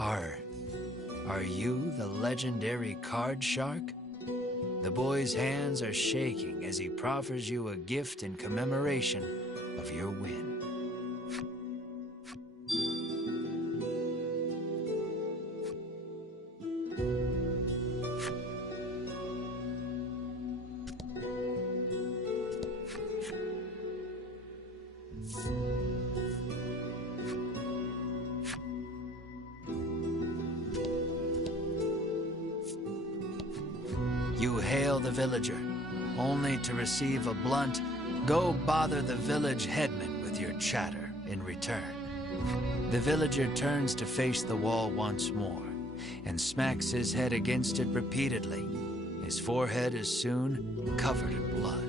Are... are you the legendary card shark? The boy's hands are shaking as he proffers you a gift in commemoration of your win. You hail the villager, only to receive a blunt, "Go bother the village headman with your chatter," in return. The villager turns to face the wall once more, and smacks his head against it repeatedly. His forehead is soon covered in blood.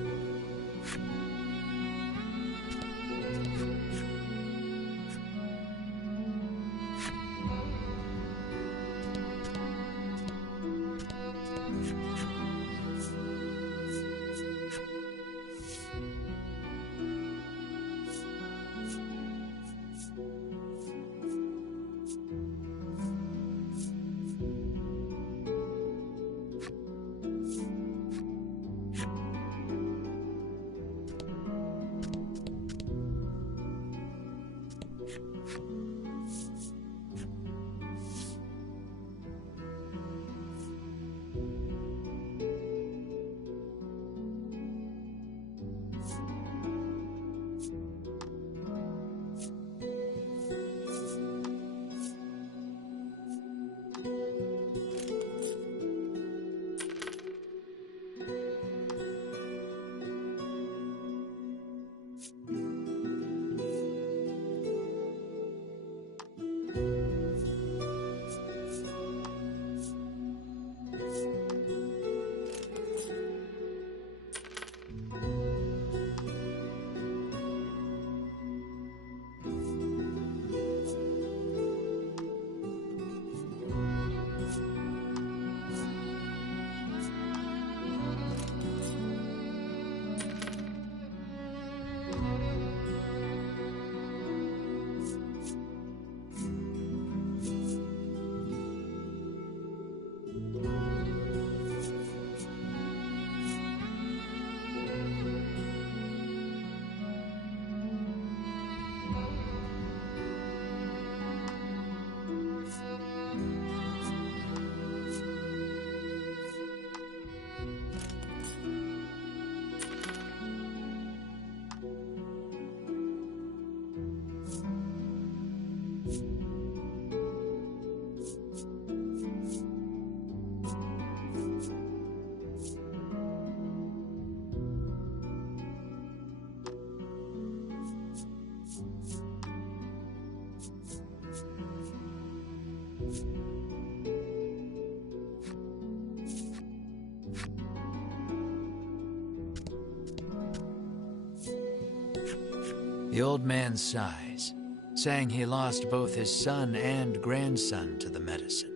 The old man sighs, saying he lost both his son and grandson to the medicine.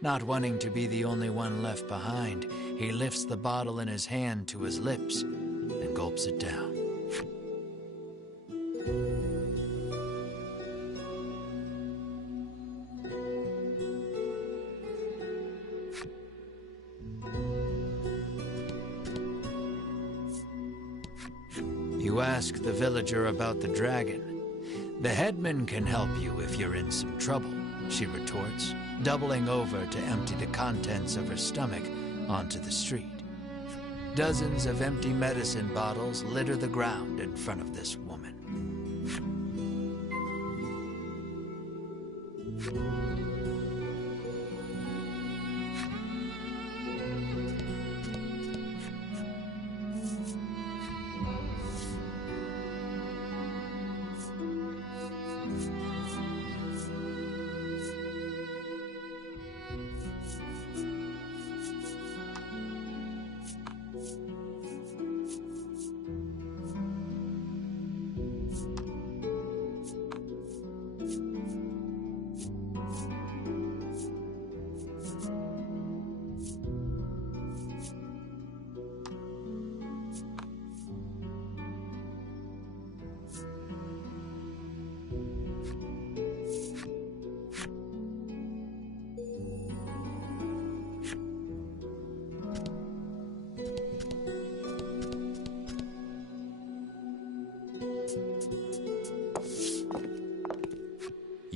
Not wanting to be the only one left behind, he lifts the bottle in his hand to his lips and gulps it down. You ask the villager about the dragon. "The headman can help you if you're in some trouble," she retorts, doubling over to empty the contents of her stomach onto the street. Dozens of empty medicine bottles litter the ground in front of this woman.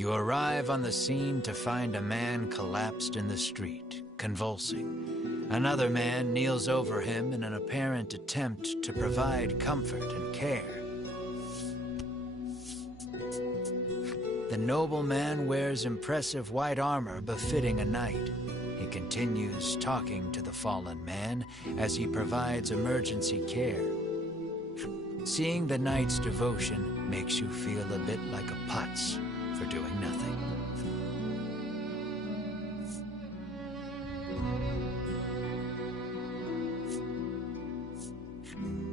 You arrive on the scene to find a man collapsed in the street, convulsing. Another man kneels over him in an apparent attempt to provide comfort and care. The nobleman wears impressive white armor befitting a knight. He continues talking to the fallen man as he provides emergency care. Seeing the knight's devotion makes you feel a bit like a putz for doing nothing.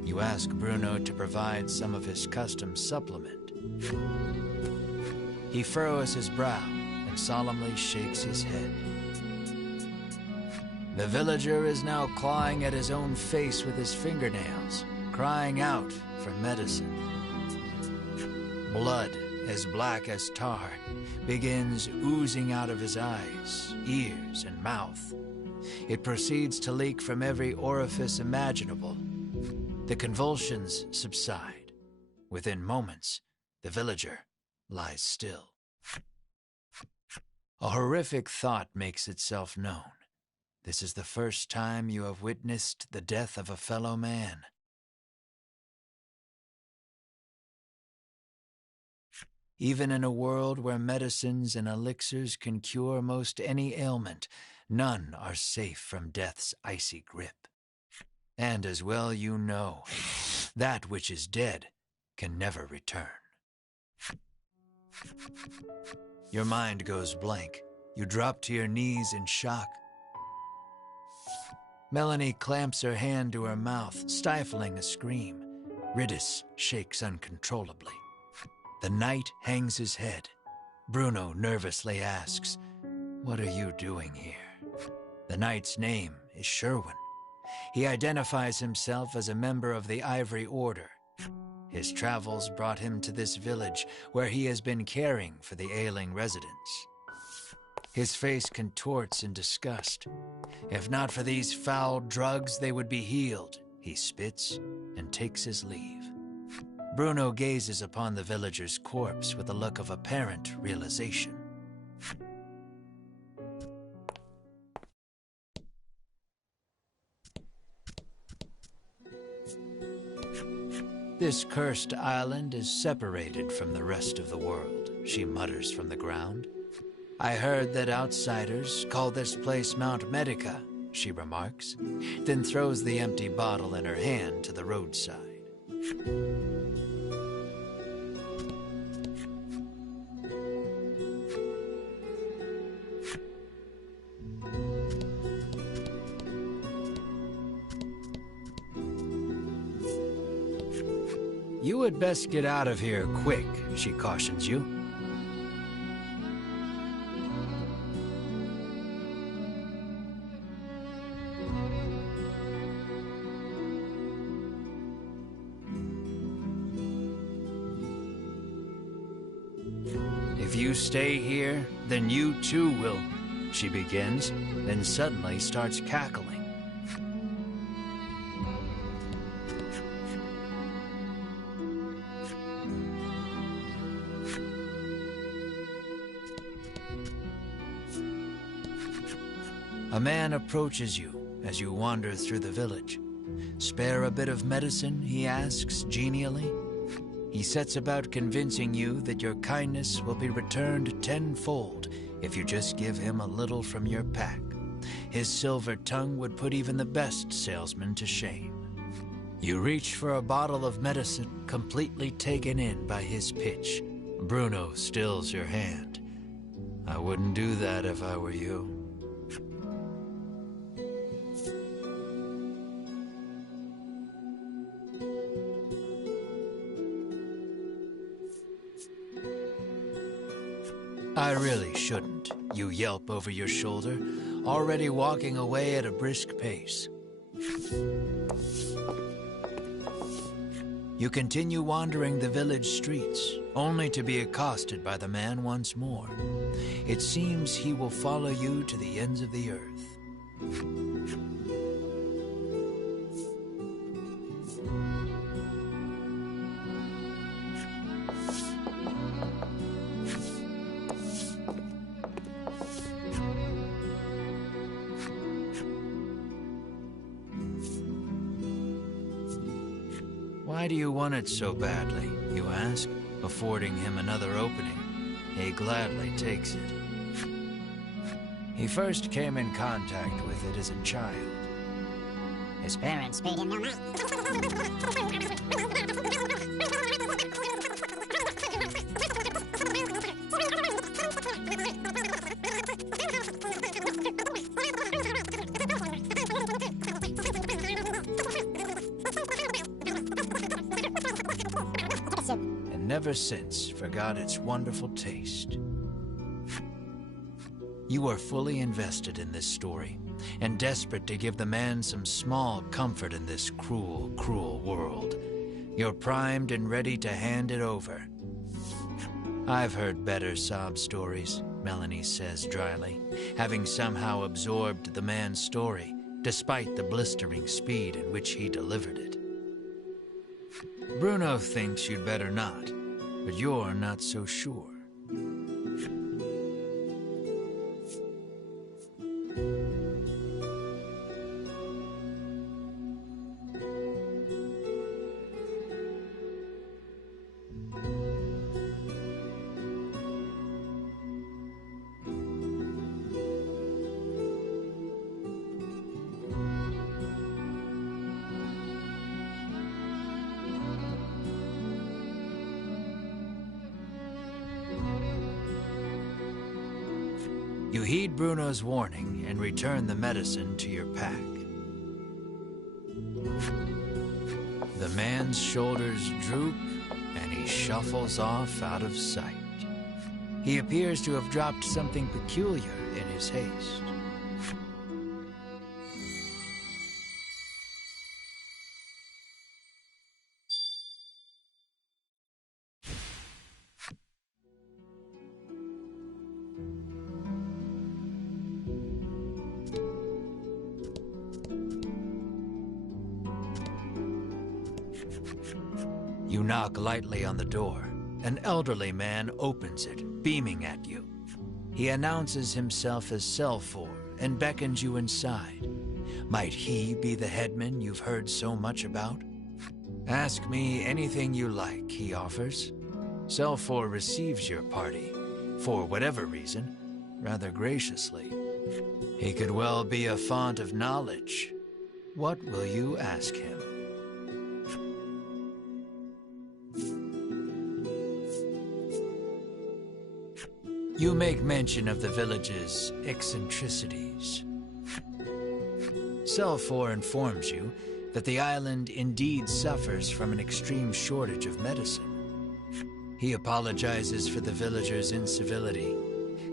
You ask Bruno to provide some of his custom supplement. He furrows his brow and solemnly shakes his head. The villager is now clawing at his own face with his fingernails, crying out for medicine. Blood, as black as tar, begins oozing out of his eyes, ears, and mouth. It proceeds to leak from every orifice imaginable. The convulsions subside. Within moments, the villager lies still. A horrific thought makes itself known. This is the first time you have witnessed the death of a fellow man. Even in a world where medicines and elixirs can cure most any ailment, none are safe from death's icy grip. And as well you know, that which is dead can never return. Your mind goes blank. You drop to your knees in shock. Melanie clamps her hand to her mouth, stifling a scream. Ridis shakes uncontrollably. The knight hangs his head. Bruno nervously asks, "What are you doing here?" The knight's name is Sherwin. He identifies himself as a member of the Ivory Order. His travels brought him to this village, where he has been caring for the ailing residents. His face contorts in disgust. If not for these foul drugs, they would be healed. He spits and takes his leave. Bruno gazes upon the villager's corpse with a look of apparent realization. This cursed island is separated from the rest of the world, she mutters from the ground. I heard that outsiders call this place Mount Medica, she remarks, then throws the empty bottle in her hand to the roadside. You had best get out of here quick, she cautions you. If you stay here, then you too will, she begins, then suddenly starts cackling. A man approaches you as you wander through the village. Spare a bit of medicine, he asks genially. He sets about convincing you that your kindness will be returned tenfold if you just give him a little from your pack. His silver tongue would put even the best salesman to shame. You reach for a bottle of medicine, completely taken in by his pitch. Bruno stills your hand. I wouldn't do that if I were you. I really shouldn't, you yelp over your shoulder, already walking away at a brisk pace. You continue wandering the village streets, only to be accosted by the man once more. It seems he will follow you to the ends of the earth. Why do you want it so badly, you ask, affording him another opening. He gladly takes it. He first came in contact with it as a child. His parents paid him no mind. And never since forgot its wonderful taste. You are fully invested in this story, and desperate to give the man some small comfort in this cruel, cruel world. You're primed and ready to hand it over. I've heard better sob stories, Melanie says dryly, having somehow absorbed the man's story, despite the blistering speed in which he delivered it. Bruno thinks you'd better not, but you're not so sure. You heed Bruno's warning and return the medicine to your pack. The man's shoulders droop and he shuffles off out of sight. He appears to have dropped something peculiar in his haste. You knock lightly on the door. An elderly man opens it, beaming at you. He announces himself as Selfor and beckons you inside. Might he be the headman you've heard so much about? Ask me anything you like, he offers. Selfor receives your party, for whatever reason, rather graciously. He could well be a font of knowledge. What will you ask him? You make mention of the village's eccentricities. Selfor informs you that the island indeed suffers from an extreme shortage of medicine. He apologizes for the villagers' incivility.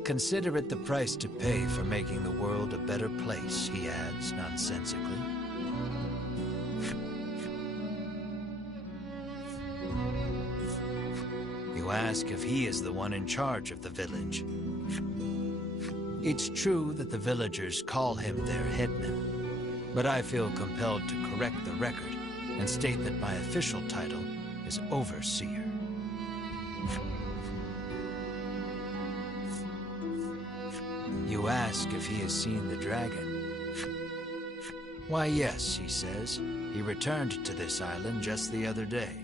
Consider it the price to pay for making the world a better place, he adds nonsensically. You ask if he is the one in charge of the village. It's true that the villagers call him their headman, but I feel compelled to correct the record and state that my official title is overseer. You ask if he has seen the dragon. Why, yes, he says. He returned to this island just the other day.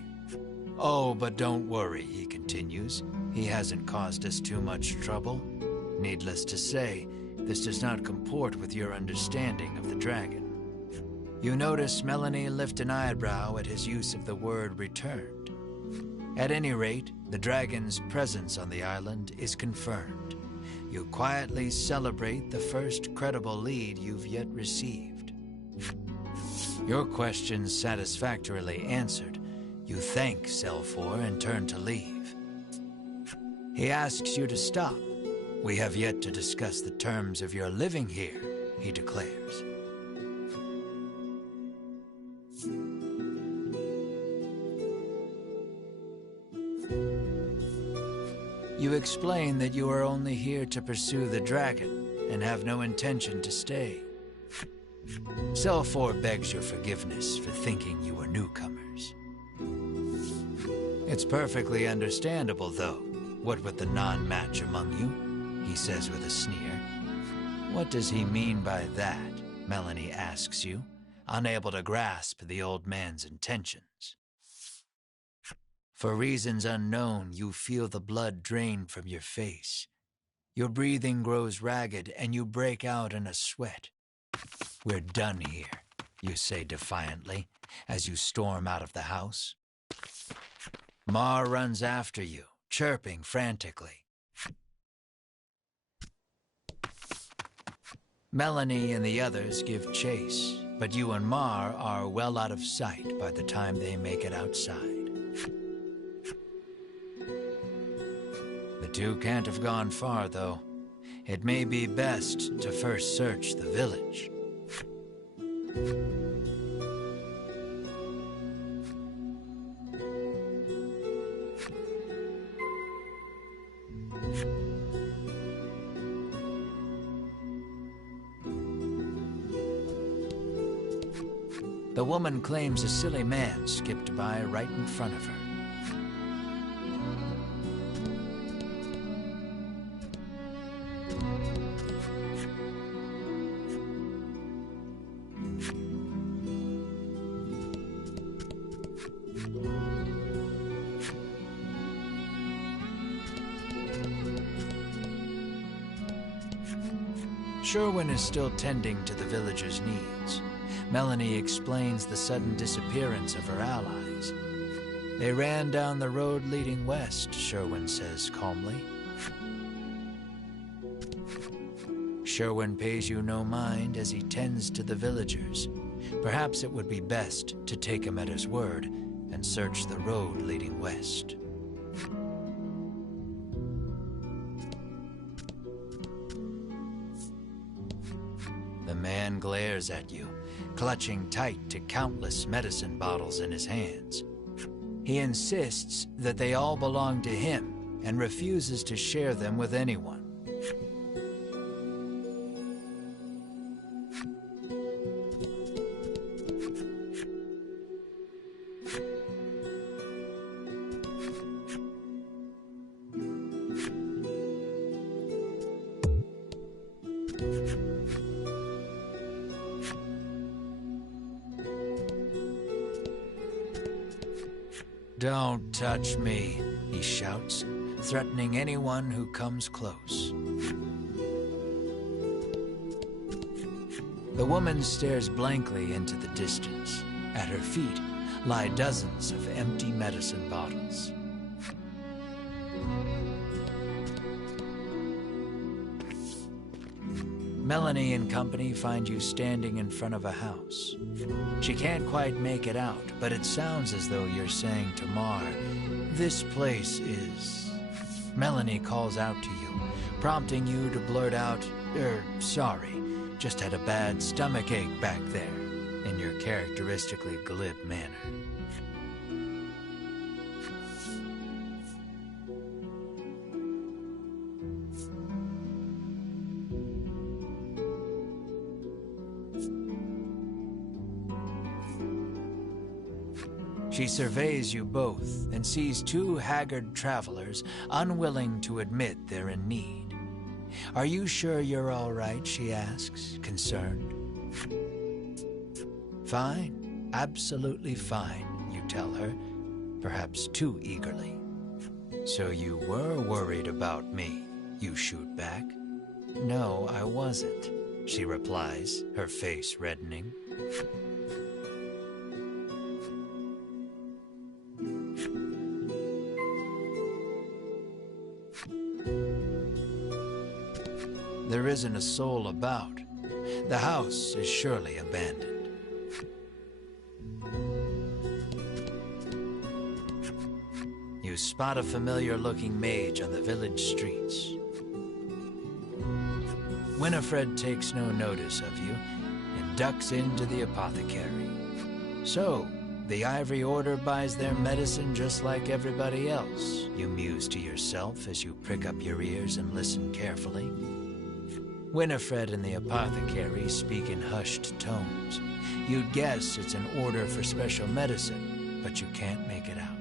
Oh, but don't worry, he continues. He hasn't caused us too much trouble. Needless to say, this does not comport with your understanding of the dragon. You notice Melanie lift an eyebrow at his use of the word returned. At any rate, the dragon's presence on the island is confirmed. You quietly celebrate the first credible lead you've yet received. Your questions satisfactorily answered, you thank Selfor and turn to leave. He asks you to stop. We have yet to discuss the terms of your living here, he declares. You explain that you are only here to pursue the dragon and have no intention to stay. Selfor begs your forgiveness for thinking you were newcomers. It's perfectly understandable, though, what with the non-match among you, he says with a sneer. What does he mean by that? Melanie asks you, unable to grasp the old man's intentions. For reasons unknown, you feel the blood drain from your face. Your breathing grows ragged, and you break out in a sweat. "We're done here," you say defiantly, as you storm out of the house. Mar runs after you, chirping frantically. Melanie and the others give chase, but you and Mar are well out of sight by the time they make it outside. The two can't have gone far, though. It may be best to first search the village. The woman claims a silly man skipped by right in front of her. Sherwin is still tending to the villagers' needs. Melanie explains the sudden disappearance of her allies. "They ran down the road leading west," Sherwin says calmly. Sherwin pays you no mind as he tends to the villagers. Perhaps it would be best to take him at his word and search the road leading west. The man glares at you, clutching tight to countless medicine bottles in his hands. He insists that they all belong to him and refuses to share them with anyone. "Don't touch me," he shouts, threatening anyone who comes close. The woman stares blankly into the distance. At her feet lie dozens of empty medicine bottles. Melanie and company find you standing in front of a house. She can't quite make it out, but it sounds as though you're saying to Mar, "This place is..." Melanie calls out to you, prompting you to blurt out, "Sorry, just had a bad stomachache back there," in your characteristically glib manner. She surveys you both and sees two haggard travelers unwilling to admit they're in need. "Are you sure you're all right?" she asks, concerned. "Fine, absolutely fine," you tell her, perhaps too eagerly. "So you were worried about me," you shoot back. "No, I wasn't," she replies, her face reddening. There isn't a soul about. The house is surely abandoned. You spot a familiar-looking mage on the village streets. Winifred takes no notice of you and ducks into the apothecary. "So, the Ivory Order buys their medicine just like everybody else," you muse to yourself as you prick up your ears and listen carefully. Winifred and the apothecary speak in hushed tones. You'd guess it's an order for special medicine, but you can't make it out.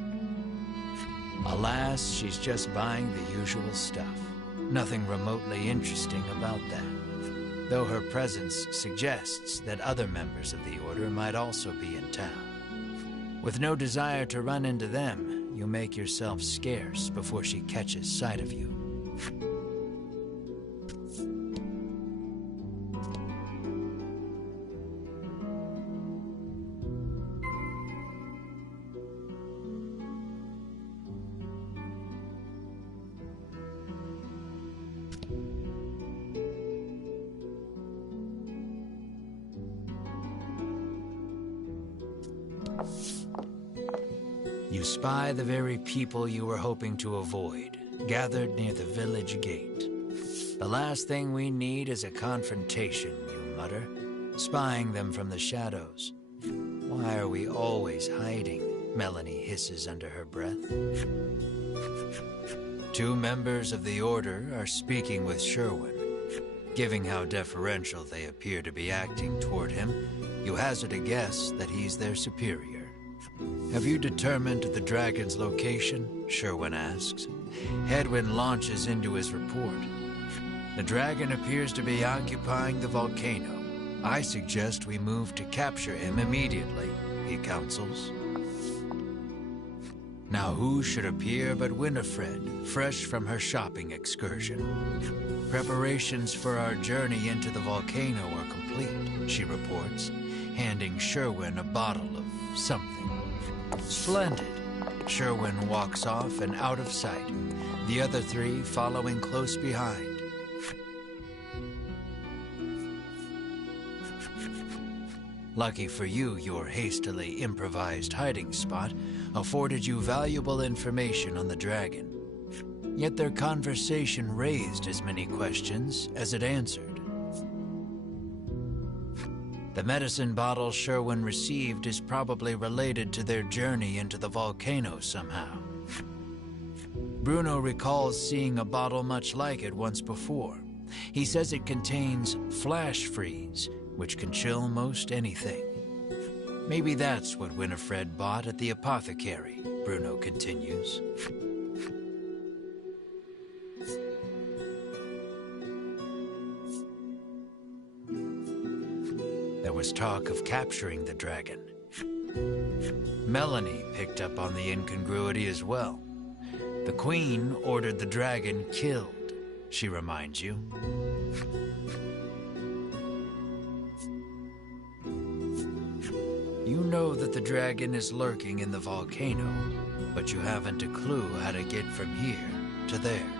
Alas, she's just buying the usual stuff. Nothing remotely interesting about that, though her presence suggests that other members of the order might also be in town. With no desire to run into them, you make yourself scarce before she catches sight of you. You spy the very people you were hoping to avoid, gathered near the village gate. The last thing we need is a confrontation, you mutter, spying them from the shadows. Why are we always hiding? Melanie hisses under her breath. Two members of the Order are speaking with Sherwin. Given how deferential they appear to be acting toward him, you hazard a guess that he's their superior. Have you determined the dragon's location? Sherwin asks. Hedwyn launches into his report. The dragon appears to be occupying the volcano. I suggest we move to capture him immediately, he counsels. Now who should appear but Winifred, fresh from her shopping excursion. Preparations for our journey into the volcano are complete, she reports, handing Sherwin a bottle of something. Splendid. Sherwin walks off and out of sight, the other three following close behind. Lucky for you, your hastily improvised hiding spot afforded you valuable information on the dragon. Yet their conversation raised as many questions as it answered. The medicine bottle Sherwin received is probably related to their journey into the volcano somehow. Bruno recalls seeing a bottle much like it once before. He says it contains flash freeze, which can chill most anything. Maybe that's what Winifred bought at the apothecary, Bruno continues. There was talk of capturing the dragon. Melanie picked up on the incongruity as well. The Queen ordered the dragon killed, she reminds you. You know that the dragon is lurking in the volcano, but you haven't a clue how to get from here to there.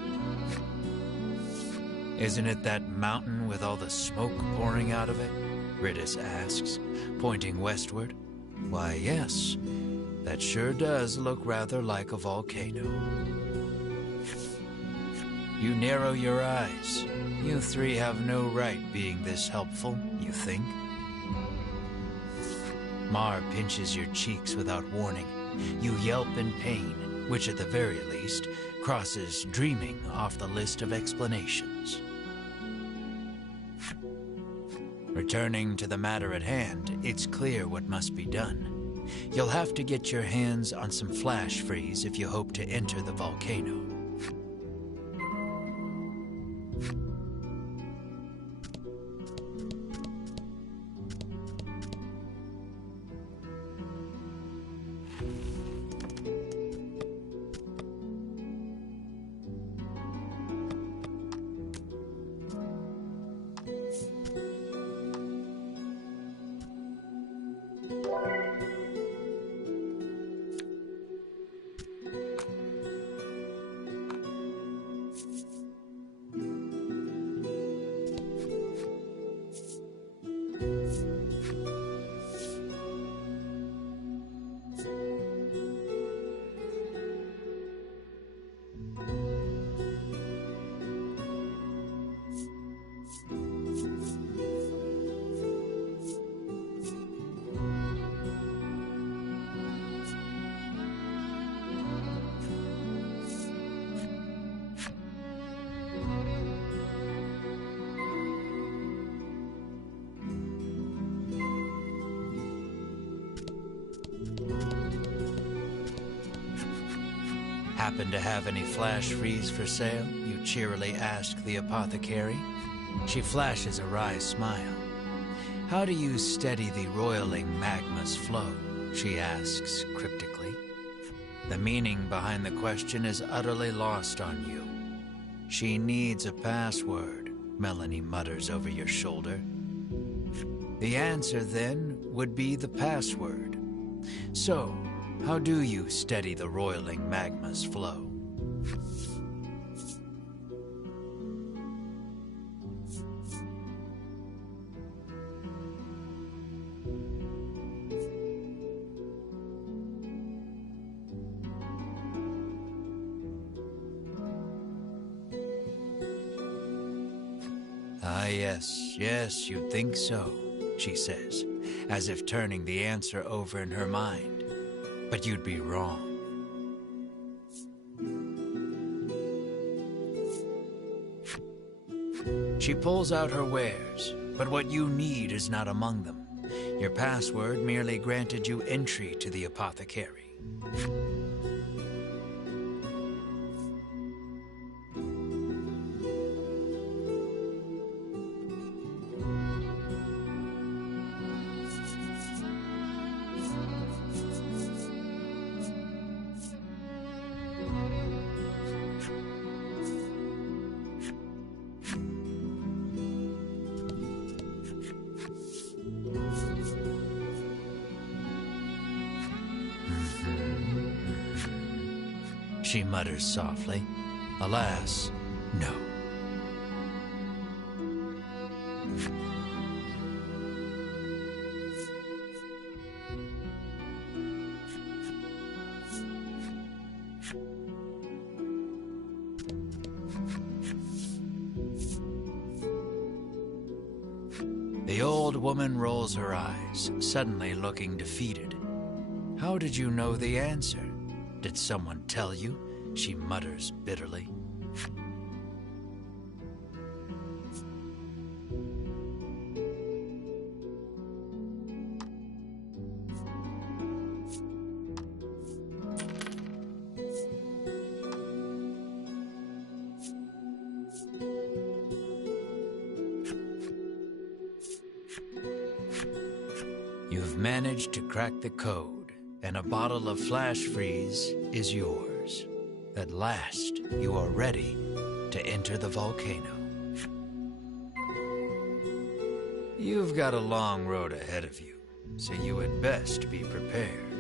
Isn't it that mountain with all the smoke pouring out of it? Riddis asks, pointing westward. Why, yes, that sure does look rather like a volcano. You narrow your eyes. You three have no right being this helpful, you think? Mar pinches your cheeks without warning. You yelp in pain, which at the very least crosses dreaming off the list of explanations. Returning to the matter at hand, it's clear what must be done. You'll have to get your hands on some flash freeze if you hope to enter the volcano. Happen to have any flash freeze for sale? You cheerily ask the apothecary. She flashes a wry smile. How do you steady the roiling magma's flow? She asks cryptically. The meaning behind the question is utterly lost on you. She needs a password, Melanie mutters over your shoulder. The answer, then, would be the password. So, how do you steady the roiling magma's flow? Ah, yes, you'd think so, she says, as if turning the answer over in her mind. But you'd be wrong. She pulls out her wares, but what you need is not among them. Your password merely granted you entry to the apothecary. She mutters softly. Alas, no. The old woman rolls her eyes, suddenly looking defeated. How did you know the answer? Did someone tell you? She mutters bitterly. You've managed to crack the code, and a bottle of flash freeze is yours. At last, you are ready to enter the volcano. You've got a long road ahead of you, so you had best be prepared.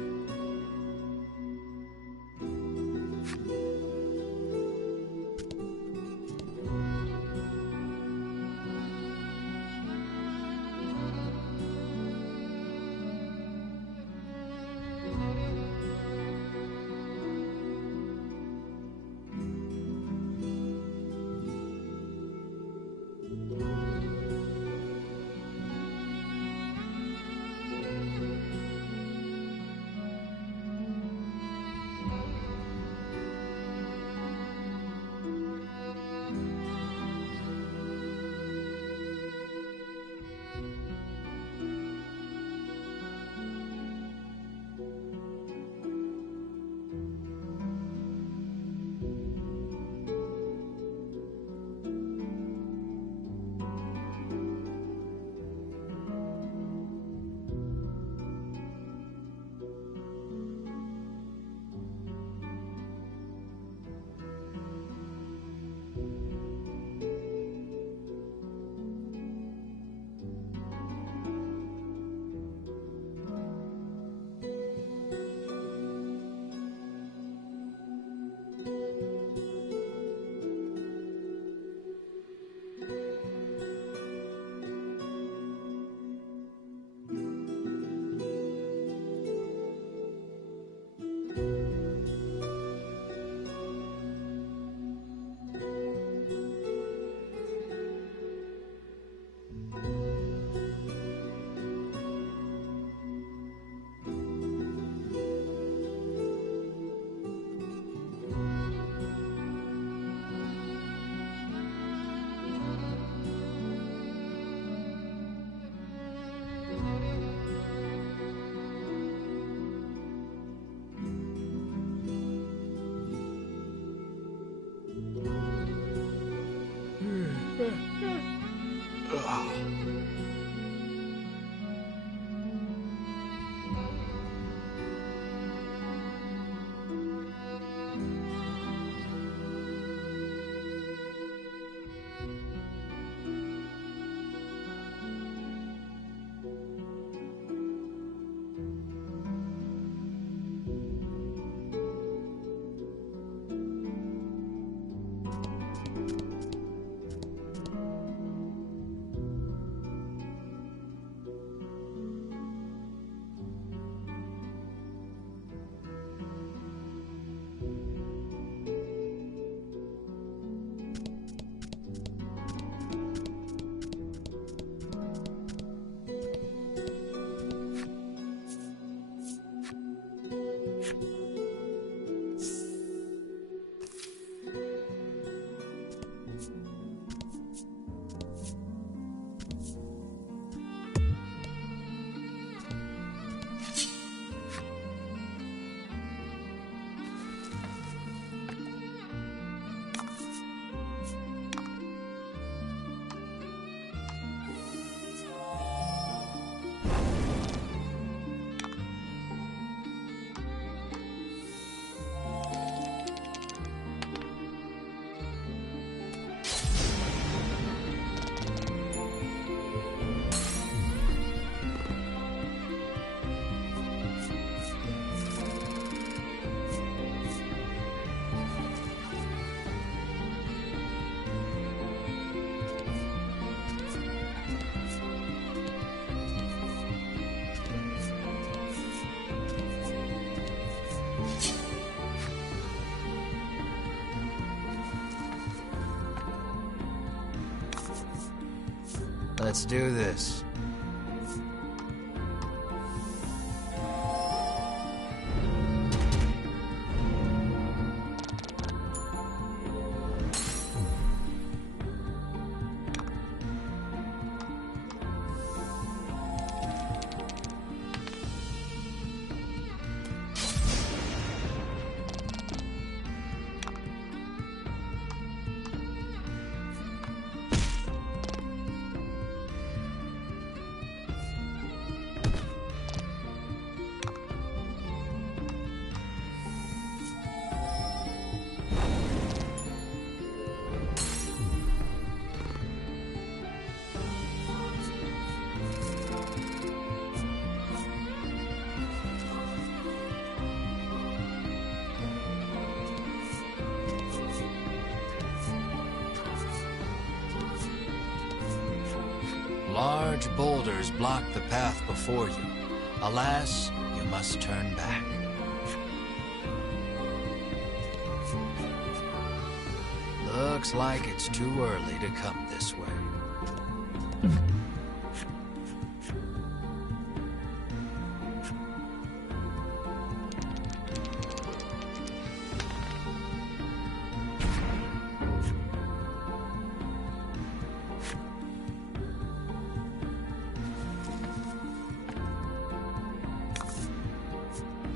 Let's do this. Large boulders block the path before you. Alas, you must turn back. Looks like it's too early to come this way.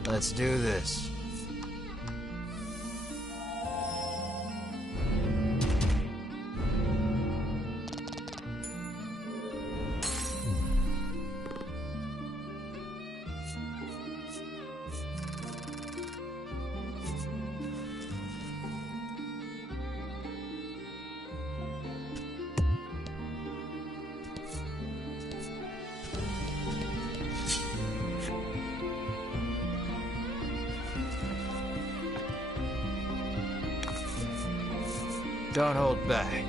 Let's do this. Don't hold back.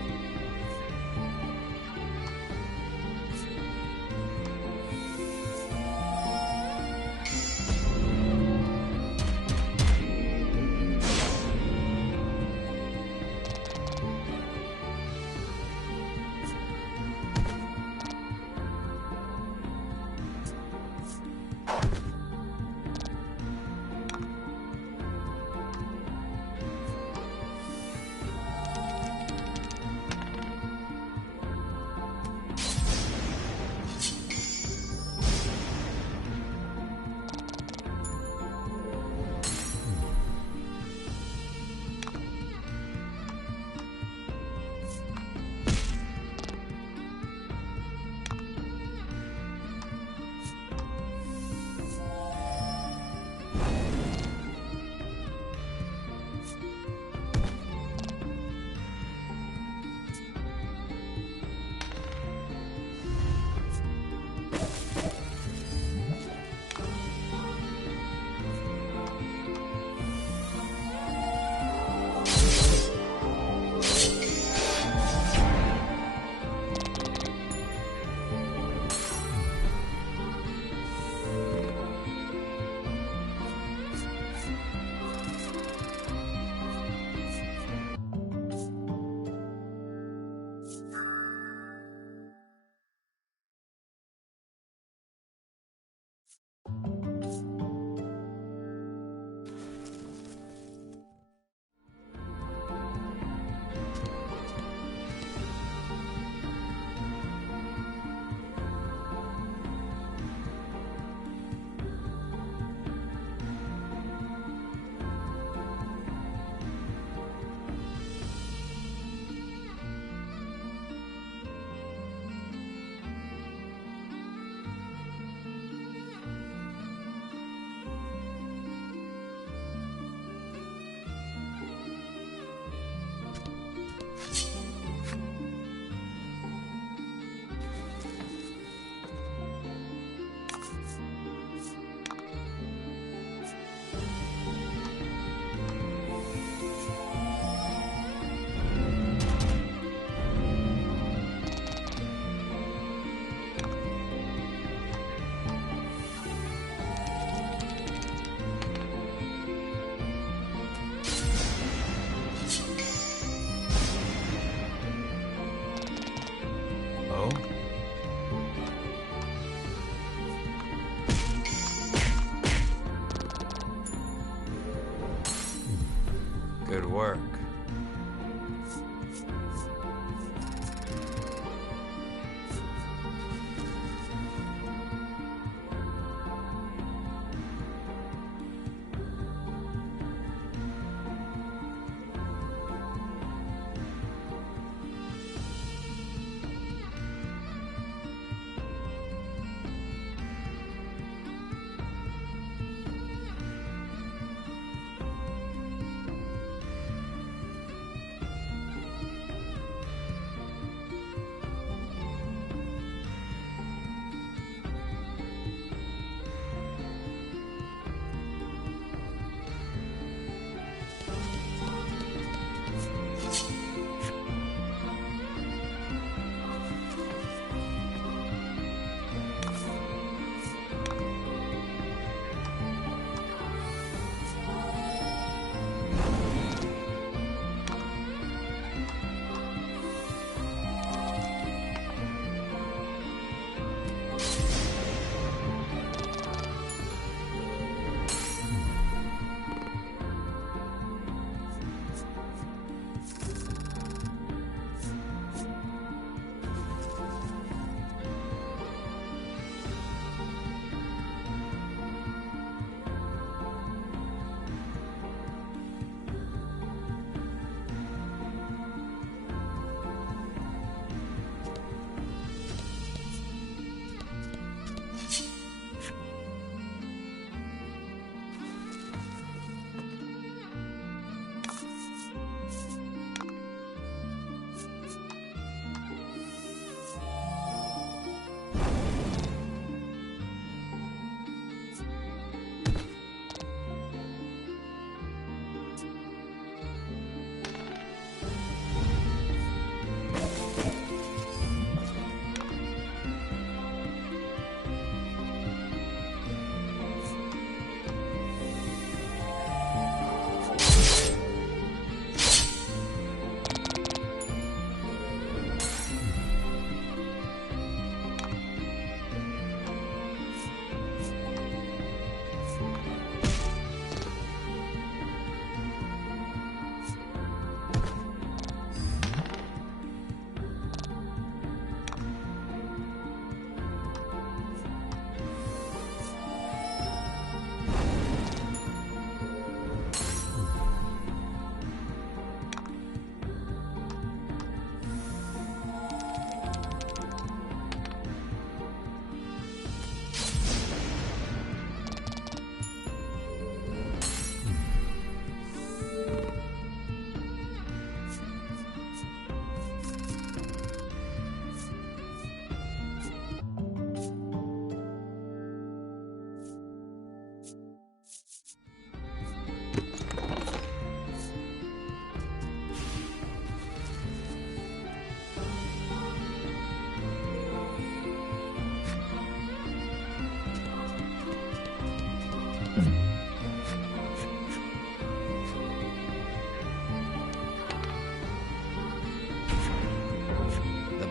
Good work.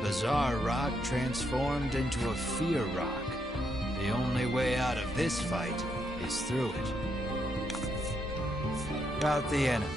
Bizarre rock transformed into a fear rock. The only way out of this fight is through it. Rout the enemy.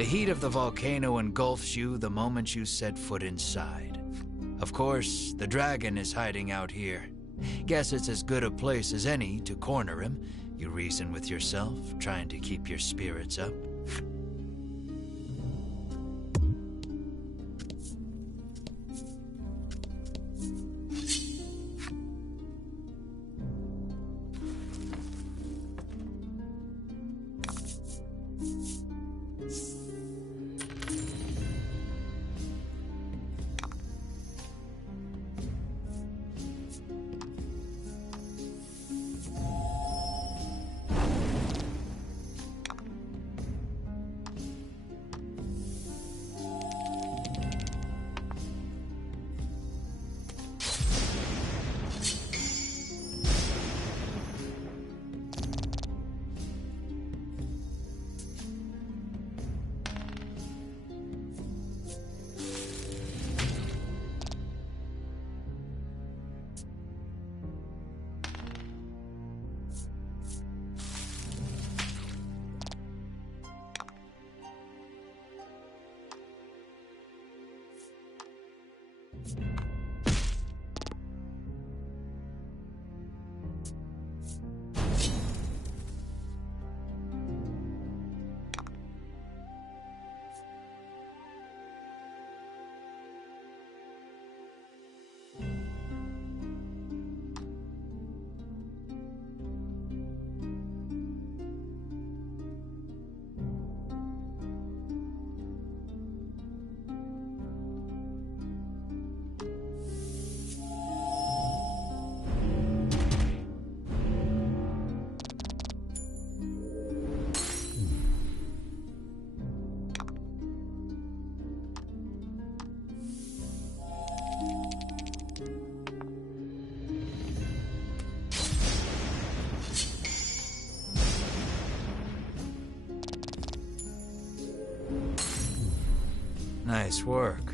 The heat of the volcano engulfs you the moment you set foot inside. Of course, the dragon is hiding out here. Guess it's as good a place as any to corner him, you reason with yourself, trying to keep your spirits up. Nice work.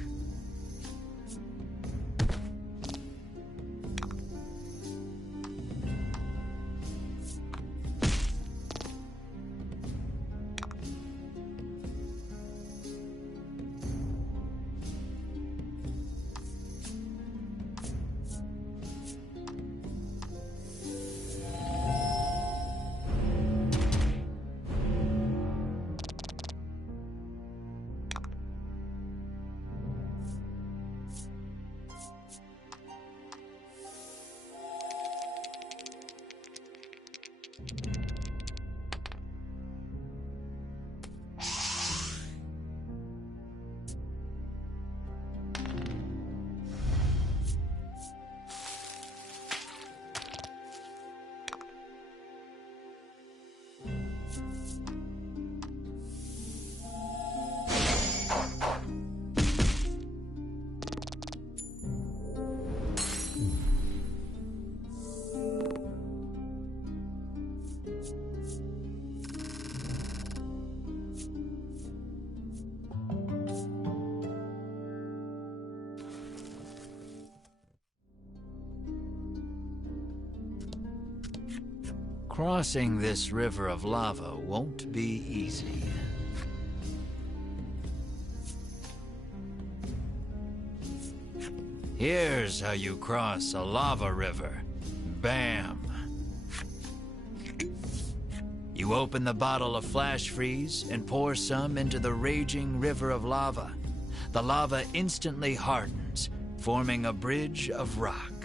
Crossing this river of lava won't be easy. Here's how you cross a lava river. Bam! You open the bottle of flash freeze and pour some into the raging river of lava. The lava instantly hardens, forming a bridge of rock.